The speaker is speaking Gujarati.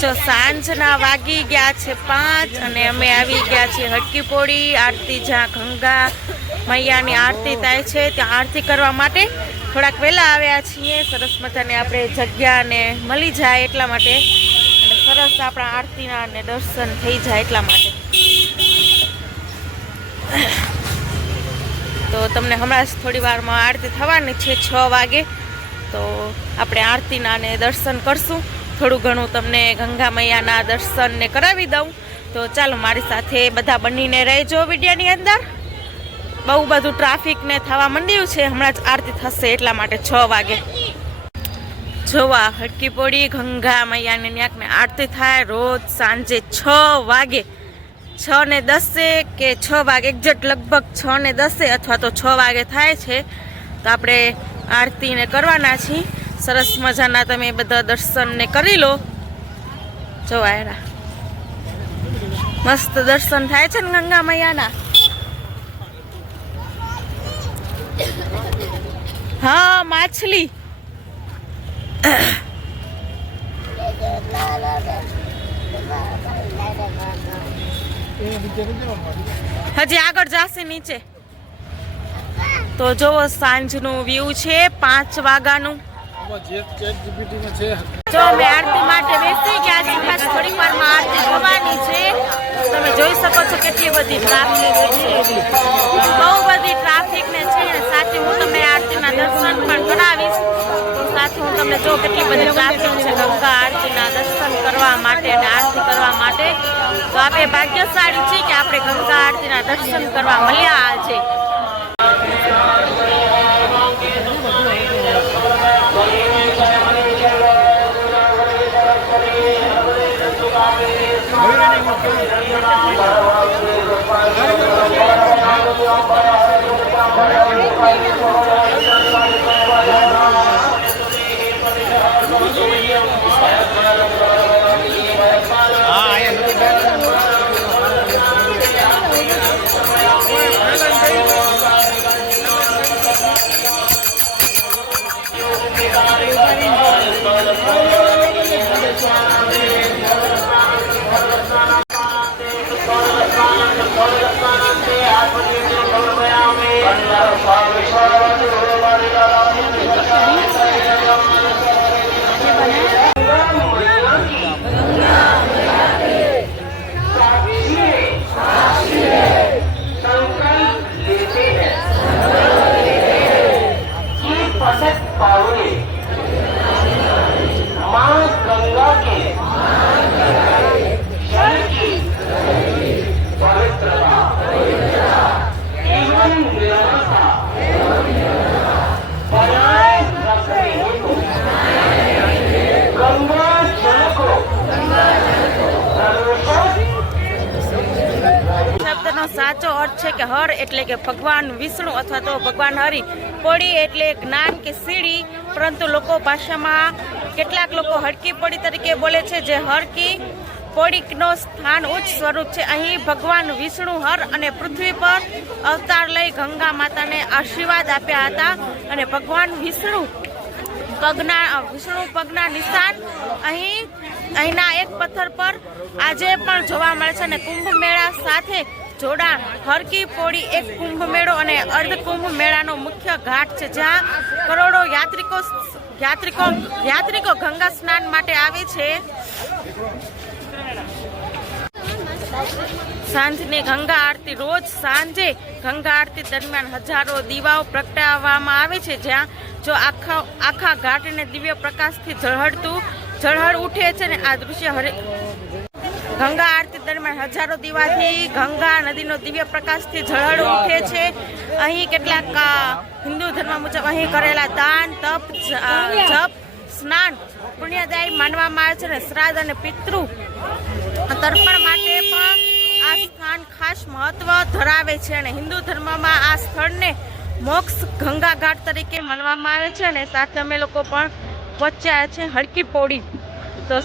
જો સાંજના વાગી ગયા છે 5 અને અમે આવી ગયા છીએ હટકી પોળી આરતી, જ્યાં ગંગા મૈયાની આરતી થાય છે ત્યાં આરતી કરવા માટે થોડાક વહેલા આવ્યા છીએ. સરસ મજાને આપણે જગ્યાને મળી જાય એટલા માટે, અને સરસ આપણા આરતીના અને દર્શન થઈ જાય એટલા માટે. તો તમને હમણાં જ થોડી વારમાં આરતી થવાની છે 6 વાગે. તો આપણે આરતીના અને દર્શન કરશું. થોડું ઘણું તમને ગંગા મૈયાના દર્શનને કરાવી દઉં. તો ચાલો મારી સાથે બધા બનીને રહેજો વિડીયોની અંદર. બહુ બધું ટ્રાફિકને થવા માંડ્યું છે, હમણાં જ આરતી થશે એટલા માટે 6 વાગે. જોવા હટકી પોળી ગંગા મૈયાની ન્યાકને આરતી થાય રોજ સાંજે 6 વાગે, 6:10 કે 6 વાગે એક્ઝેક્ટ, લગભગ 6:10 અથવા તો 6 વાગે થાય છે. તો આપણે આરતીને કરવાના છીએ. સરસ મજાના તમે બધા દર્શનને કરી લો. જો આયરા મસ્ત દર્શન થાય છે ને ગંગા મૈયાના. હા માછલી હજી આગળ જાશે નીચે. તો જોવો સાંજનું વ્યૂ છે 5 વાગ્યાનું. જો અમે આરતી માટે બેસી ગયા છીએ. બસ થોડી વારમાં આરતી થવાની છે. તમે જોઈ શકો છો કેટલી બધી ટ્રાફિક છે, બહુ બધી ટ્રાફિક ને છે. સાથે હું તમને આરતીના દર્શન પણ કરાવીશ. તો સાથે હું તમને જો કેટલી બધી ટ્રાફિક છે ગંગા આરતીના દર્શન કરવા માટે અને આરતી કરવા માટે. તો આપણે ભાગ્યશાળી છીએ કે આપણે ગંગા આરતીના દર્શન કરવા મળ્યા આજે. સાચો અર્થ છે કે હર એટલે કે ભગવાન વિષ્ણુ અથવા તો ભગવાન હરિ. પોળી એટલે જ્ઞાન કે સીડી, પરંતુ લોકો ભાષામાં કેટલાક લોકો હટકી પોળી તરીકે બોલે છે, જે હરકી પોળીનો સ્થાન ઉચ્ચ સ્વરૂપ છે. અહીં ભગવાન વિષ્ણુ હર અને પૃથ્વી પર અવતાર લઈ ગંગા માતાને આશીર્વાદ આપ્યા હતા. અને ભગવાન વિષ્ણુ પગના નિશાન અહીંના એક પથ્થર પર આજે પણ જોવા મળે છે. અને કુંભ મેળા સાથે જોડાણ. હરકી પોળી એક કુંભ મેળો અને અર્ધ કુંભ મેળાનો મુખ્ય ઘાટ છે, જ્યાં કરોડો યાત્રિકો ગંગા સ્નાન માટે આવે છે. સાંજની ગંગા આરતી. રોજ સાંજે ગંગા આરતી દરમિયાન હજારો દીવાઓ પ્રગટાવવામાં આવે છે, જ્યાં જો આખા ઘાટને દિવ્ય પ્રકાશથી ઝળહળ ઉઠે છે. ને આ દૃશ્ય ગંગા આરતી દરમિયાન હજારો દીવાથી ગંગા નદીનો દિવ્ય પ્રકાશથી ઝળહળ ઉઠે છે. અહીં કેટલાક હિન્દુ ધર્મ મુજબ અહીં કરેલા દાન, તપ, જપ, સ્નાન પુણ્યદાયી માનવામાં આવે છે. અને શ્રાદ્ધ અને પિતૃ તર્પણ માટે પણ આ સ્થાન ખાસ મહત્વ ધરાવે છે. અને હિન્દુ ધર્મમાં આ સ્થળને મોક્ષ ગંગા ઘાટ તરીકે માનવામાં આવે છે. અને સાથે અમે લોકો પણ પહોંચ્યા છે હટકી પોળી. તો